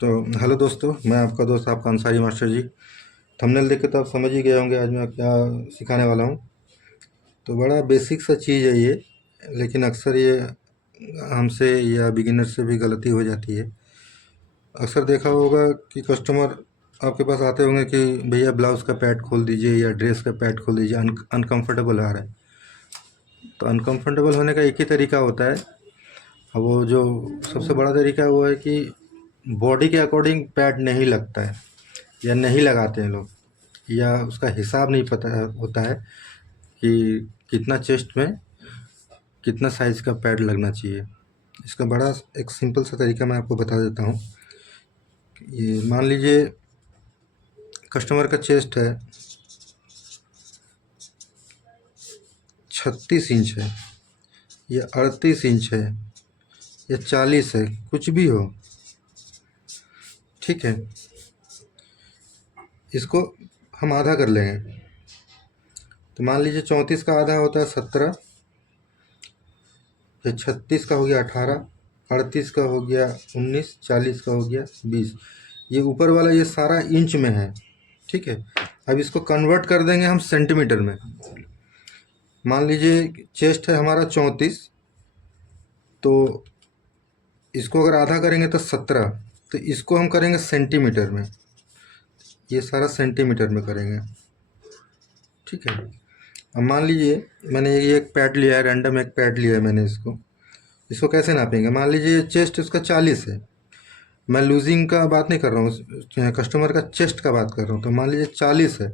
तो हेलो दोस्तों, मैं आपका दोस्त आपका अंसारी मास्टर जी। थंबनेल देख के तो आप समझ ही गए होंगे आज मैं क्या सिखाने वाला हूँ। तो बड़ा बेसिक सा चीज़ है ये, लेकिन अक्सर ये हमसे या बिगिनर से भी गलती हो जाती है। अक्सर देखा होगा कि कस्टमर आपके पास आते होंगे कि भैया ब्लाउज़ का पैड खोल दीजिए या ड्रेस का पैड खोल दीजिए, अनकंफर्टेबल आ रहा है। तो अनकंफर्टेबल होने का एक ही तरीका होता है। अब वो जो सबसे बड़ा तरीका है वो है कि बॉडी के अकॉर्डिंग पैड नहीं लगता है या नहीं लगाते हैं लोग, या उसका हिसाब नहीं पता होता है कि कितना चेस्ट में कितना साइज़ का पैड लगना चाहिए। इसका बड़ा एक सिंपल सा तरीका मैं आपको बता देता हूँ। ये मान लीजिए कस्टमर का चेस्ट है 36 इंच है या 38 इंच है या 40 है, कुछ भी हो, ठीक है। इसको हम आधा कर लेंगे। तो मान लीजिए 34 का आधा होता है 17, फिर 36 का हो गया 18, 38 का हो गया 19, 40 का हो गया 20। ये ऊपर वाला ये सारा इंच में है, ठीक है। अब इसको कन्वर्ट कर देंगे हम सेंटीमीटर में। मान लीजिए चेस्ट है हमारा 34, तो इसको अगर आधा करेंगे तो 17, तो इसको हम करेंगे सेंटीमीटर में। ये सारा सेंटीमीटर में करेंगे, ठीक है। अब मान लीजिए मैंने ये एक पैड लिया है, रैंडम एक पैड लिया है मैंने। इसको इसको कैसे नापेंगे? मान लीजिए चेस्ट इसका 40 है, मैं लूजिंग का बात नहीं कर रहा हूँ, कस्टमर का चेस्ट का बात कर रहा हूँ। तो मान लीजिए 40 है,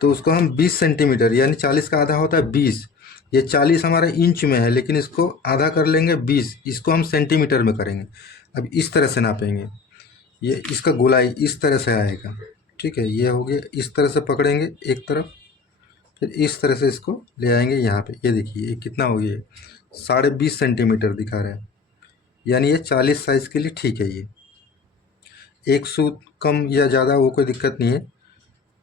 तो उसको हम 20 सेंटीमीटर, यानी 40 का आधा होता है 20। ये 40 हमारा इंच में है, लेकिन इसको आधा कर लेंगे 20, इसको हम सेंटीमीटर में करेंगे। अब इस तरह से नापेंगे, ये इसका गोलाई इस तरह से आएगा, ठीक है। ये हो गया, इस तरह से पकड़ेंगे एक तरफ, फिर इस तरह से इसको ले आएंगे यहाँ पे। ये देखिए ये कितना हो गया, 20.5 सेंटीमीटर दिखा रहा है, यानी ये 40 साइज़ के लिए ठीक है। ये एक सूत कम या ज़्यादा वो कोई दिक्कत नहीं है,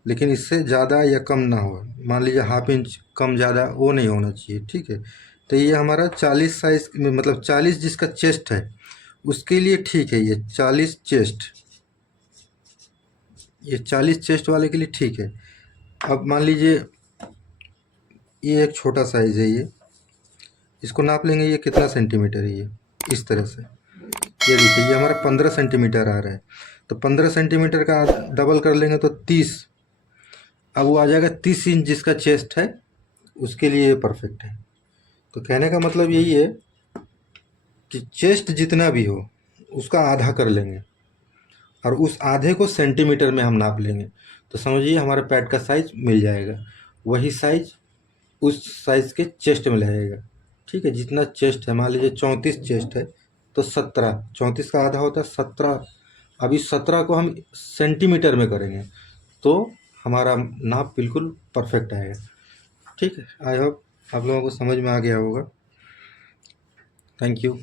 लेकिन इससे ज़्यादा या कम ना हो। मान लीजिए हाफ इंच कम ज़्यादा वो नहीं होना चाहिए, ठीक है। तो ये हमारा 40 साइज़ में, मतलब 40 जिसका चेस्ट है उसके लिए ठीक है। ये 40 चेस्ट, ये 40 चेस्ट वाले के लिए ठीक है। अब मान लीजिए ये एक छोटा साइज़ है, ये इसको नाप लेंगे, ये कितना सेंटीमीटर है। ये इस तरह से, ये देखिए ये हमारा 15 सेंटीमीटर आ रहा है। तो 15 सेंटीमीटर का डबल कर लेंगे तो 30। अब वो आ जाएगा 30 इंच जिसका चेस्ट है, उसके लिए ये परफेक्ट है। तो कहने का मतलब यही है कि चेस्ट जितना भी हो उसका आधा कर लेंगे, और उस आधे को सेंटीमीटर में हम नाप लेंगे, तो समझिए हमारा पैड का साइज मिल जाएगा। वही साइज उस साइज के चेस्ट में लगेगा, ठीक है। जितना चेस्ट है, मान लीजिए 34 चेस्ट है, तो 17, 34 का आधा होता है 17। अब इस 17 को हम सेंटीमीटर में करेंगे तो हमारा नाप बिल्कुल परफेक्ट आएगा, ठीक है। आई होप आप लोगों को समझ में आ गया होगा। Thank you.